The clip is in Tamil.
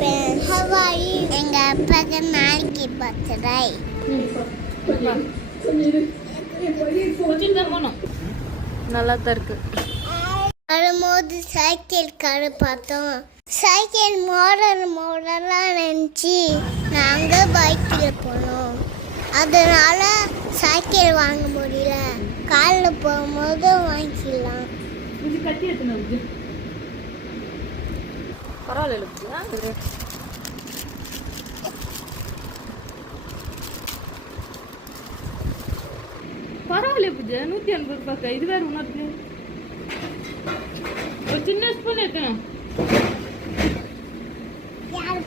parents. How are you? எங்க அப்பாக்கு நாளைக்கு பர்த்டே. நல்லா தான் இருக்கு. வரும்போது சைக்கிள் கடை பார்த்தோம். சைக்கிள் மாடலாக நினச்சி நாங்கள் பைக்கில் போனோம். அதனால சைக்கிள் வாங்க முடியல. காலில் போகும்போது வாங்கிக்கலாம். பரவாயில்ல. பரவாயில்ல பூஜை. 150 ரூபாய்க்கா? இது வேற உனக்கு ஒரு சின்ன ஸ்பூன் எடுக்கணும். யார்